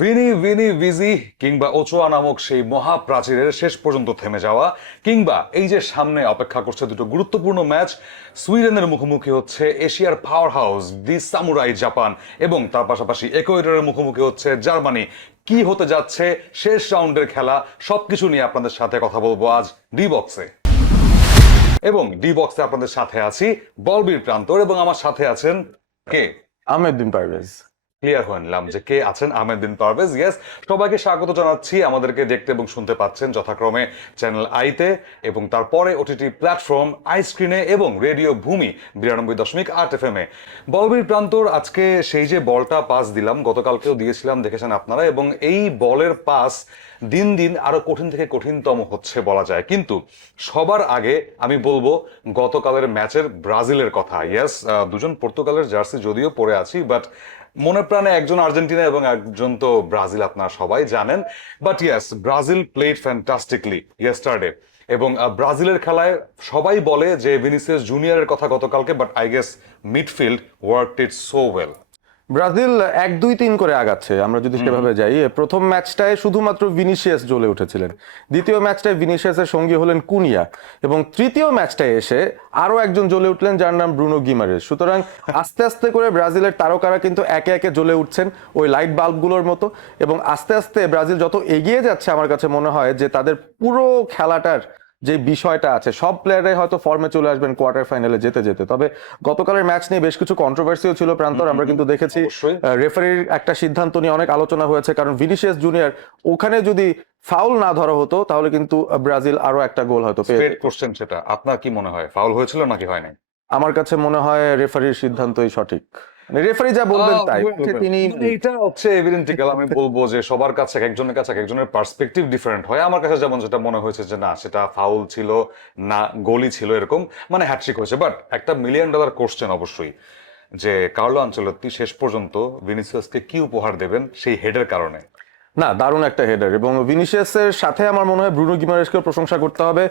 Vini Vini ভিজি কিংবা Ochoa নামক সেই মহাপ্রাচীরের শেষ পর্যন্ত থেমে যাওয়া, কিংবা এই যে সামনে অপেক্ষা করছে দুটো গুরুত্বপূর্ণ ম্যাচ, সুইডেনের মুখোমুখি হচ্ছে এশিয়ার পাওয়ার হাউস দি সামুরাই জাপান, এবং তার পাশাপাশি ইকুয়েডরের মুখোমুখি হচ্ছে জার্মানি। কি হতে যাচ্ছে শেষ রাউন্ডের খেলা, সবকিছু নিয়ে আপনাদের সাথে কথা বলবো আজ ডি বক্সে। এবং ডি বক্সে আপনাদের সাথে আছি বলবীর প্রান্তর, এবং আমার সাথে আছেন কে? আহমেদ বিন পারভেজ। ক্লিয়ার হয়ে নিলাম যে কে আছেন, আহমেদ বিন পারভেজ। ইয়েস, সবাইকে স্বাগত জানাচ্ছি। আমাদেরকে দেখতে এবং শুনতে পাচ্ছেন যথাক্রমে চ্যানেল আইতে, এবং তারপরে ওটিটি প্ল্যাটফর্ম আই স্ক্রিনে এবং রেডিও ভূমি 92.8 FM এ। বলবীর প্রান্তর, আজকে সেই যে বলটা পাস দিলাম, গতকালকেও দিয়েছিলাম, দেখেছেন আপনারা, এবং এই বলের পাস দিন দিন আরো কঠিন থেকে কঠিনতম হচ্ছে বলা যায়। কিন্তু সবার আগে আমি বলবো গতকালের ম্যাচের ব্রাজিলের কথা। ইয়েস, দুজন পর্তুগালের জার্সি যদিও পরে আছি, বাট মনে প্রাণে একজন আর্জেন্টিনা এবং একজন তো ব্রাজিল, আপনারা সবাই জানেন। But yes, Brazil played ফ্যান্টাস্টিকলি yesterday, এবং ব্রাজিলের খেলায় সবাই বলে যে ভিনিসিয়াস জুনিয়রের কথা গতকালকে, but I guess midfield worked it so well. Brazil 1-2-3 করে আগাচ্ছে। আমরা যদি সেভাবে যাই, প্রথম ম্যাচটায় শুধুমাত্র ভিনিসিয়াস জ্বলে উঠেছিলেন, দ্বিতীয় ম্যাচটায় ভিনিসিয়াসের সঙ্গী হলেন কুনিয়া, এবং তৃতীয় ম্যাচটায় এসে আরো একজন জ্বলে উঠলেন যার নাম ব্রুনো গিমারেস। সুতরাং আস্তে আস্তে করে ব্রাজিলের তারকারা কিন্তু একে একে জ্বলে উঠছেন ওই লাইট বাল্বগুলোর মতো, এবং আস্তে আস্তে ব্রাজিল যত এগিয়ে যাচ্ছে আমার কাছে মনে হয় যে তাদের পুরো খেলাটার যে বিষয়টা আছে, সব প্লেয়াররাই হয়তো ফর্মে চলে আসবেন কোয়ার্টার ফাইনালে যেতে যেতে। তবে গতকালের ম্যাচ নিয়ে বেশ কিছু কন্ট্রোভার্সিও ছিল প্রান্তর। আমরা কিন্তু দেখেছি রেফারির একটা সিদ্ধান্ত নিয়ে অনেক আলোচনা হয়েছে, কারণ ভিনিসিয়াস জুনিয়র ওখানে যদি ফাউল না ধরা হতো তাহলে কিন্তু ব্রাজিল আরো একটা গোল হয়তো পেয়ে যেত। কোশ্চেন, সেটা আপনার কি মনে হয়, ফাউল হয়েছিল নাকি হয় নাই? আমার কাছে মনে হয় রেফারির সিদ্ধান্তই সঠিক, রেফারি যা বলবেন তাই। তিনি এটা হচ্ছে এভিডেন্টিক্যাল। আমি বলবো যে সবার কাছে, একজনের কাছে একজনের পার্সপেক্টিভ ডিফারেন্ট হয়। আমার কাছে যেমন যেটা মনে হয়েছে যে না, সেটা ফাউল ছিল না, গোলই ছিল, এরকম মানে হ্যাটট্রিক হয়েছে। বাট একটা মিলিয়ন ডলার কোশ্চেন অবশ্যই, যে কার্লো আনচেলত্তি শেষ পর্যন্ত ভিনিসিয়াসকে কি উপহার দেবেন সেই হেডের কারণে। না, দারুণ একটা হেডার, এবং ভিনিসিয়াসের সাথে আমার মনে হয় ব্রুনো গিমারেসকে প্রশংসা করতে হবে।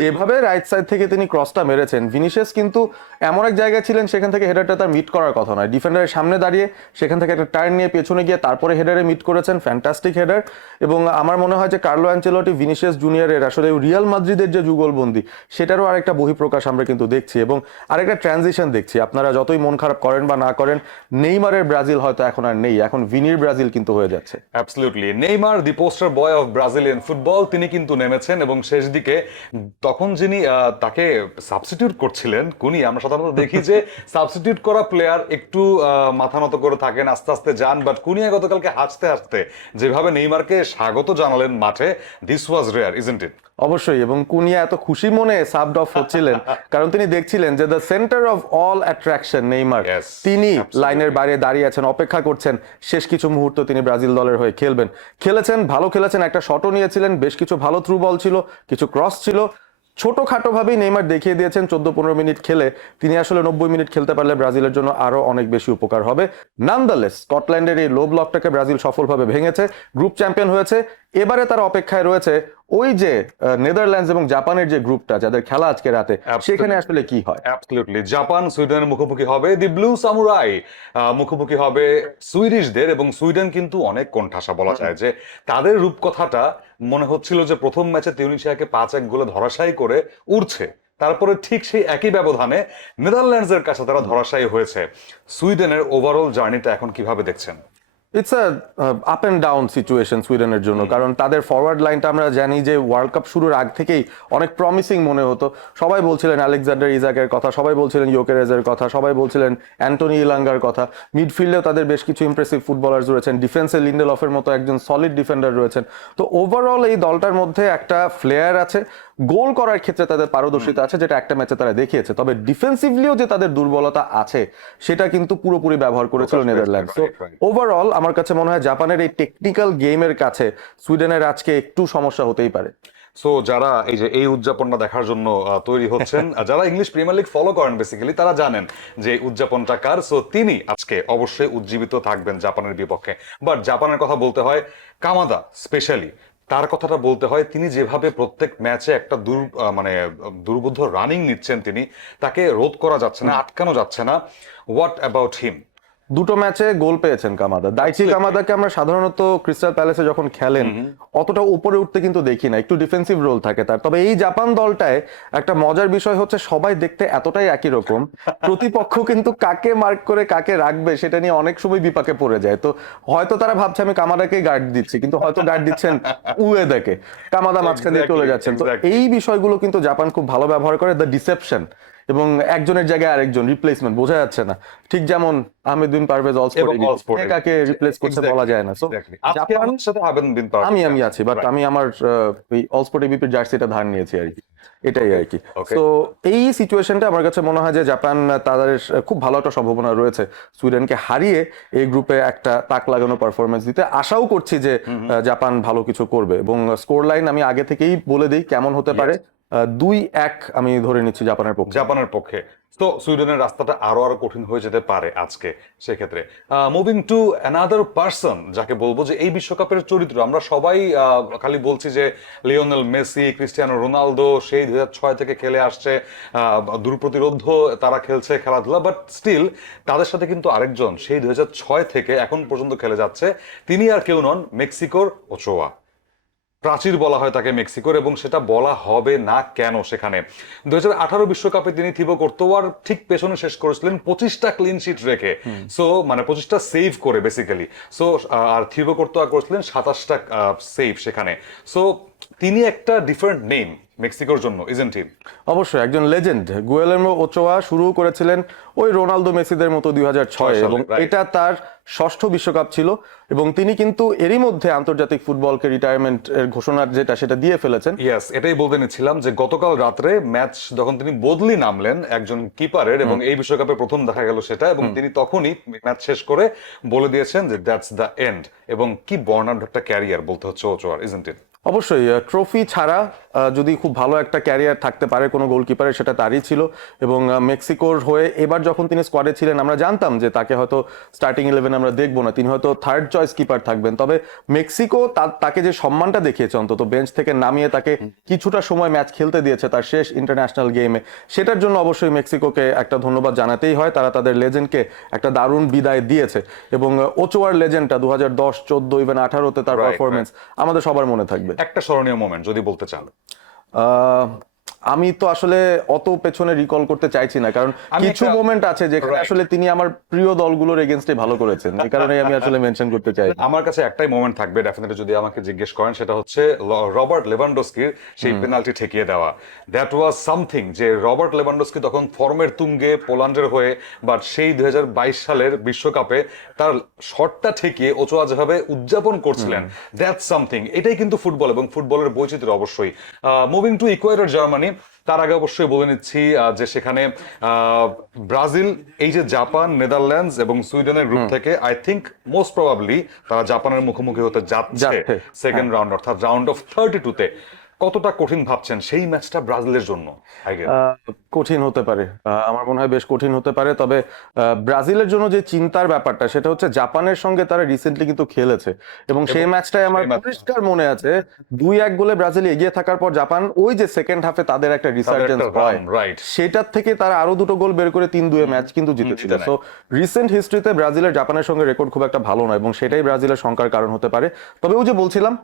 যেভাবে রাইট সাইড থেকে তিনি ক্রসটা মেরেছেন, ভিনিসিয়াস কিন্তু এমন এক জায়গায় ছিলেন সেখান থেকে হেডারটা তার মিট করার কথা নয়, ডিফেন্ডারের সামনে দাঁড়িয়ে সেখান থেকে একটা টার্ন নিয়ে পেছনে গিয়ে তারপরে হেডারে মিট করেছেন। Fantastic header. এবং আমার মনে হয় যে কার্লো অ্যানচেলোটি ভিনিসিয়াস জুনিয়রের আসলে রিয়াল মাদ্রিদের যে যুগলবন্দি, সেটারও আরেকটা বহিঃপ্রকাশ আমরা কিন্তু দেখছি, এবং আরেকটা ট্রানজিশন দেখছি। আপনারা যতই মন খারাপ করেন বা না করেন, নেইমারের ব্রাজিল হয়তো এখন আর নেই, এখন ভিনির ব্রাজিল কিন্তু হয়ে যাচ্ছে। Absolutely, Neymar the poster boy of Brazilian football, তিনি কিন্তু নেমেছেন, এবং শেষ দিকে তখন যিনি তাকে সাবস্টিটিউট করছিলেন কুনি, আমরা সাধারণত দেখি যে সাবস্টিটিউট করা প্লেয়ার একটু মাথা নত করে থাকেন, আস্তে আস্তে যান, বাট কুনিয়া গতকালকে হাসতে হাসতে যেভাবে নেইমারকে স্বাগত জানালেন মাঠে, this was rare, isn't it? অবশ্যই, এবং কুনিয়া এত খুশি মনে সাবড অফ হচ্ছিলেন কারণ তিনি দেখছিলেন যে the centre of all attraction Neymar, তিনি লাইনের বাইরে দাঁড়িয়ে আছেন, অপেক্ষা করছেন শেষ কিছু মুহূর্ত তিনি ব্রাজিল দলের হয়ে খেলবেন। খেলেছেন, ভালো খেলেছেন, একটা শটও নিয়েছিলেন, বেশ কিছু ভালো থ্রু বল ছিল, কিছু ক্রস ছিল। ছোটখাটো ভাবেই নেইমার দেখিয়ে দিয়েছেন 14-15 মিনিট খেলে তিনি আসলে 90 মিনিট খেলতে পারলে ব্রাজিলের জন্য আরো অনেক বেশি উপকার হবে। নানদালেস স্কটল্যান্ডের এই লো ব্লকটাকে ব্রাজিল সফলভাবে ভেঙেছে, গ্রুপ চ্যাম্পিয়ন হয়েছে। এবারে তারা অপেক্ষায় রয়েছে ওই যে নেদারল্যান্ডস এবং জাপানের যে গ্রুপটা, যাদের খেলা আজকে রাতে, সেখানে আসলে কি হয়। অ্যাবসলিউটলি, জাপান সুইডেনের মুখোমুখি হবে, দি ব্লু সামুরাই মুখোমুখি হবে সুইডিশদের, এবং সুইডেন কিন্তু অনেক কোণঠাসা বলা যায়। যে তাদের রূপকথাটা মনে হচ্ছিল যে প্রথম ম্যাচে তিউনিসিয়াকে 5-1 গোলে ধরাশায়ী করে উড়ছে, তারপরে ঠিক সেই একই ব্যবধানে নেদারল্যান্ডস এর কাছে তারা ধরাশায়ী হয়েছে। সুইডেনের ওভারঅল জার্নিটা এখন কিভাবে দেখছেন? It's a up and down situation সুইডেনের জন্য, কারণ তাদের ফরওয়ার্ড লাইনটা আমরা জানি যে ওয়ার্ল্ড কাপ শুরুর আগ থেকেই অনেক প্রমিসিং মনে হতো। সবাই বলছিলেন আলেকজান্ডার ইজাকের কথা, সবাই বলছিলেন ইয়োকেরেজের কথা, সবাই বলছিলেন অ্যান্টনি ইলাঙ্গার কথা। মিডফিল্ডেও তাদের বেশ কিছু ইমপ্রেসিভ ফুটবলার্স রয়েছেন, ডিফেন্সে লিন্ডেলফের মতো একজন সলিড ডিফেন্ডার রয়েছেন। তো ওভারঅল এই দলটার মধ্যে একটা ফ্লেয়ার আছে, গোল করার ক্ষেত্রে তাদের পারদর্শিতা আছে, যেটা একটা ম্যাচে তারা দেখিয়েছে। তবে ডিফেন্সিভলিও যে তাদের দুর্বলতা আছে সেটা কিন্তু পুরোপুরি ব্যবহার করেছিল নেদারল্যান্ডস। তো ওভারঅল আমার কাছে মনে হয় জাপানের এই টেকনিক্যাল গেমের কাছে সুইডেনের আজকে একটু সমস্যা হতেই পারে। সো যারা এই যে এই উদযাপনটা দেখার জন্য তৈরি হচ্ছেন, যারা ইংলিশ প্রিমিয়ার লিগ ফলো করেন বেসিক্যালি, তারা জানেন যে উদযাপনটা কার। সো তিনি আজকে অবশ্যই উজ্জীবিত থাকবেন জাপানের বিপক্ষে। বাট জাপানের কথা বলতে হয়, কামাদা স্পেশালি তার কথাটা বলতে হয়। তিনি যেভাবে প্রত্যেক ম্যাচে একটা দুর্বোধ্য রানিং নিচ্ছেন, তিনি তাকে রোধ করা যাচ্ছে না, আটকানো যাচ্ছে না। What about him? দুটো ম্যাচে গোল পেয়েছেন কামাদা। দাইচি কামাদাকে আমরা সাধারণত ক্রিস্টাল প্যালেসে যখন খেলেন অতটা উপরে উঠতে কিন্তু দেখি না, একটু ডিফেন্সিভ রোল থাকে তার। তবে এই জাপান দলটায় একটা মজার বিষয় হচ্ছে সবাই দেখতে এতটাই একই রকম, প্রতিপক্ষ কিন্তু কাকে মার্ক করে কাকে রাখবে সেটা নিয়ে অনেক সময় বিপাকে পড়ে যায়। তো হয়তো তারা ভাবছে আমি কামাদাকে গার্ড দিচ্ছি, কিন্তু হয়তো গার্ড দিচ্ছেন উয়েদাকে, কামাদা মাঝখান দিয়ে চলে যাচ্ছেন। তো এই বিষয়গুলো কিন্তু জাপান খুব ভালো ব্যবহার করে, দ্য ডিসেপশন, এবং একজনের জায়গায় আরেকজন রিপ্লেসমেন্ট বোঝা যাচ্ছে না, ঠিক যেমন আহমেদ বিন পারভেজ অলস্পোর্টে কাকে রিপ্লেস করছে বলা যায় না। সো জাপান আমি আছি, বাট আমি আমার ওই অলস্পোর্ট এবিপির জার্সিটা ধার নিয়েছি আর কি, এটাই আর কি। তো এই সিচুয়েশনটা আমার কাছে মনে হয় যে জাপান তাদের খুব ভালো একটা সম্ভাবনা রয়েছে সুইডেনকে হারিয়ে এই গ্রুপে একটা তাক লাগানো পারফরমেন্স দিতে। আশাও করছি যে জাপান ভালো কিছু করবে, এবং স্কোর লাইন আমি আগে থেকেই বলে দিই কেমন হতে পারে, 2-1 আমি ধরে নিচ্ছি জাপানের পক্ষে। তো সুইডেনের রাস্তাটা আরো কঠিন হয়ে যেতে পারে আজকে সেক্ষেত্রে। মুভিং টু অ্যানাদার পারসন, যাকে বলবো যে এই বিশ্বকাপের চরিত্র, আমরা সবাই খালি বলছি যে লিওনেল মেসি, ক্রিস্টিয়ানো রোনালদো সেই 2006 থেকে খেলে আসছে, দুর্প্রতিরোধ তারা খেলছে খেলাধুলা, বাট স্টিল তাদের সাথে কিন্তু আরেকজন সেই 2006 থেকে এখন পর্যন্ত খেলে যাচ্ছে, তিনি আর কেউ নন, মেক্সিকোর ওচোয়া। প্রাচীর বলা হয় তাকে মেক্সিকোর, এবং সেটা বলা হবে না কেন। সেখানে 2018 বিশ্বকাপে তিনি থিবো কর্তোয়ার ঠিক পেছনে শেষ করেছিলেন 25টা ক্লিন শিট রেখে, সো মানে 25টা সেভ করে বেসিক্যালি। সো আর থিবো কর্তোয়া করেছিলেন 27টা সেভ সেখানে। সো তিনি একটা ডিফারেন্ট নেম মেক্সিকোর জন্য, ইজন্ট হি? অবশ্যই একজন লেজেন্ড। গুয়েলের্মো ওচোয়া শুরু করেছিলেন ওই রোনালদো মেসিদের মতো 2006, এবং এটা তার ষষ্ঠ বিশ্বকাপ ছিল, এবং তিনি কিন্তু এরই মধ্যে আন্তর্জাতিক ফুটবলকে রিটায়ারমেন্ট এর ঘোষণা সেটা দিয়ে ফেলেছেন। ইয়েস, এটাই বলতে নিচ্ছিলাম যে গতকাল রাত্রে ম্যাচ যখন তিনি বদলি নামলেন একজন কিপারের, এবং এই বিশ্বকাপে প্রথম দেখা গেল সেটা, এবং তিনি তখনই ম্যাচ শেষ করে বলে দিয়েছেন যে দ্যাটস দ্য এন্ড। এবং কি বর্ণাঢ্য একটা ক্যারিয়ার বলতে হচ্ছে ওচোয়ার, ইজন্ট ইট? অবশ্যই ট্রফি ছাড়া যদি খুব ভালো একটা ক্যারিয়ার থাকতে পারে কোনো গোলকিপারের, সেটা তারই ছিল। এবং মেক্সিকোর হয়ে এবার যখন তিনি স্কোয়াডে ছিলেন আমরা জানতাম যে তাকে হয়তো স্টার্টিং 11 আমরা দেখবো না, তিনি হয়তো থার্ড চয়েস কিপার থাকবেন। তবে মেক্সিকো তাকে যে সম্মানটা দেখিয়েছে, অন্তত বেঞ্চ থেকে নামিয়ে তাকে কিছুটা সময় ম্যাচ খেলতে দিয়েছে তার শেষ ইন্টারন্যাশনাল গেমে, সেটার জন্য অবশ্যই মেক্সিকোকে একটা ধন্যবাদ জানাতেই হয়। তারা তাদের লেজেন্ডকে একটা দারুণ বিদায় দিয়েছে, এবং ওচোয়ার লেজেন্ডটা 2010, 14, ইভেন 18-তে তার পারফরমেন্স আমাদের সবার মনে থাকবে। একটা স্মরণীয় মোমেন্ট যদি বলতে চান? আমি তো আসলে অত পেছনে রিকল করতে চাইছি না, কারণ কিছু মোমেন্ট আছে যেখানে আসলে তিনি আমার প্রিয় দলগুলোর এগেইনস্টে ভালো করেছেন, এই কারণে আমি আসলে মেনশন করতে চাই। আমার কাছে একটাই মোমেন্ট থাকবে ডেফিনেটলি যদি আমাকে জিজ্ঞেস করেন, সেটা হচ্ছে রবার্ট লেভানডস্কির সেই পেনাল্টি ঠেকিয়ে দেওয়া। দ্যাট ওয়াজ সামথিং, যে রবার্ট লেভানডস্কি তখন ফর্মের তুঙ্গে পোল্যান্ডের হয়ে, বাট সেই 2022 সালের বিশ্বকাপে তার শটটা ঠেকিয়ে ওচোয়া যেভাবে উদযাপন করছিলেন, দ্যাটস সামথিং। এটাই কিন্তু ফুটবল এবং ফুটবলের বৈচিত্র্য। অবশ্যই মুভিং টু ইকুয়েডর জার্মানি, তার আগে অবশ্যই বলে নিচ্ছি যে সেখানে ব্রাজিল, এই যে জাপান, নেদারল্যান্ডস এবং সুইডেনের গ্রুপ থেকে আই থিংক মোস্ট প্রবাবলি তারা জাপানের মুখোমুখি হতে যাচ্ছে সেকেন্ড রাউন্ড, অর্থাৎ রাউন্ড অফ 32-তে। কতটা কঠিন ভাবছেন সেই ম্যাচটা ব্রাজিলের জন্য? কঠিন হতে পারে, আমার মনে হয় বেশ কঠিন হতে পারে। তবে ব্রাজিলের জন্য যে চিন্তার ব্যাপারটা, সেটা হচ্ছে জাপানের সঙ্গে তারা রিসেন্টলি কিন্তু খেলেছে, এবং সেই ম্যাচটাই আমার পরিষ্কার মনে আছে 2-1 গোলে ব্রাজিল এগিয়ে থাকার পর জাপান ওই যে সেকেন্ড হাফে তাদের একটা রিসার্জেন্স হয়, সেটার থেকে তারা আরো দুটো গোল বের করে 3-2 ম্যাচ কিন্তু জিতেছিল। সো রিসেন্ট হিস্ট্রিতে ব্রাজিলের জাপানের সঙ্গে রেকর্ড খুব একটা ভালো নয়, এবং সেটাই ব্রাজিলের শঙ্কার কারণ হতে পারে। তবে ওই যে বলছিলাম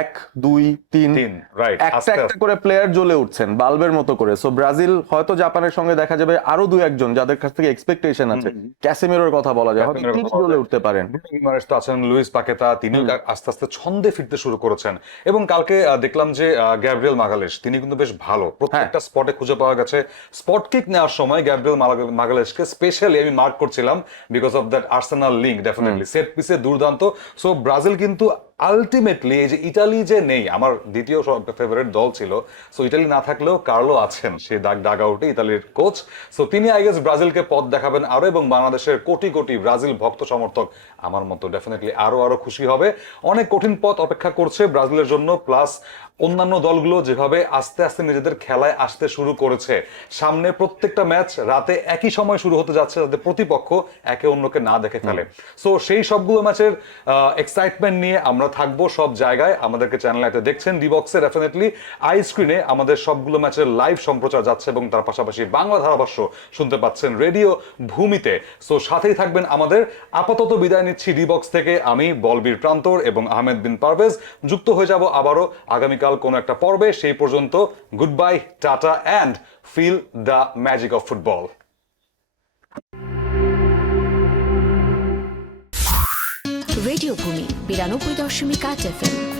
1, 2, 3 একটা একটা করে প্লেয়ার জ্বলে উঠছেন বাল্বের মতো করে। সো ব্রাজিল হয়তো জাপানের সঙ্গে দেখা যাবে আরো 2-1 যাদের কাছ থেকে এক্সপেকটেশন আছে, ক্যাসেমিরোর কথা বলা যায়, হয়তো তিনি জ্বলে উঠতে পারেন। আছেন লুইস পাকেতা, তিনি আস্তে আস্তে ছন্দে ফিরতে শুরু করেছেন। এবং কালকে দেখলাম যে গ্যাব্রিয়েল মাগালেশ, তিনি কিন্তু বেশ ভালো, প্রত্যেকটা স্পটে খুঁজে পাওয়া গেছে। স্পট কিক নেওয়ার সময় গ্যাব্রিয়েল মাগালেশকে স্পেশালি আমি মার্ক করছিলাম because of that Arsenal link, definitely set পিসে দুর্দান্ত। সো ব্রাজিল কিন্তু আলটিমেটলি, এই যে ইটালি যে নেই, আমার দ্বিতীয় ফেভারিট দল ছিল, সো ইটালি না থাকলেও কার্লো আছেন সেই ডাগ আউটে, ইতালির কোচ। সো তিনি আই গেস ব্রাজিলকে পথ দেখাবেন আরো, এবং বাংলাদেশের কোটি কোটি ব্রাজিল ভক্ত সমর্থক আমার মতো ডেফিনেটলি আরো খুশি হবে। অনেক কঠিন পথ অপেক্ষা করছে ব্রাজিলের জন্য, প্লাস অন্যান্য দলগুলো যেভাবে আস্তে আস্তে নিজেদের খেলায় আসতে শুরু করেছে। সামনে প্রত্যেকটা ম্যাচ রাতে একই সময় শুরু হতে যাচ্ছে, যাতে প্রতিপক্ষ একে অন্যকে না দেখে ফেলে। সো সেই সবগুলো ম্যাচের এক্সাইটমেন্ট নিয়ে আমরা আমরা থাকবো সব জায়গায়। আমাদেরকে চ্যানেল আইতে দেখছেন, ডি বক্সে ডেফিনেটলি আই স্ক্রিনে আমাদের সবগুলো ম্যাচের লাইভ সম্প্রচার যাচ্ছে এবং তার পাশাপাশি বাংলা ধারাভাষ্য শুনতে পাচ্ছেন রেডিও ভূমিতে। সো সাথেই থাকবেন আমাদের। আপাতত বিদায় নিচ্ছি ডি বক্স থেকে। আমি বলবীর প্রান্তর এবং আহমেদ বিন পারভেজ যুক্ত হয়ে যাব আবারও আগামীকাল কোনো একটা পর্বে। সেই পর্যন্ত good bye, tata and feel the magic of football. Radio Bhoomi 92.8 FM।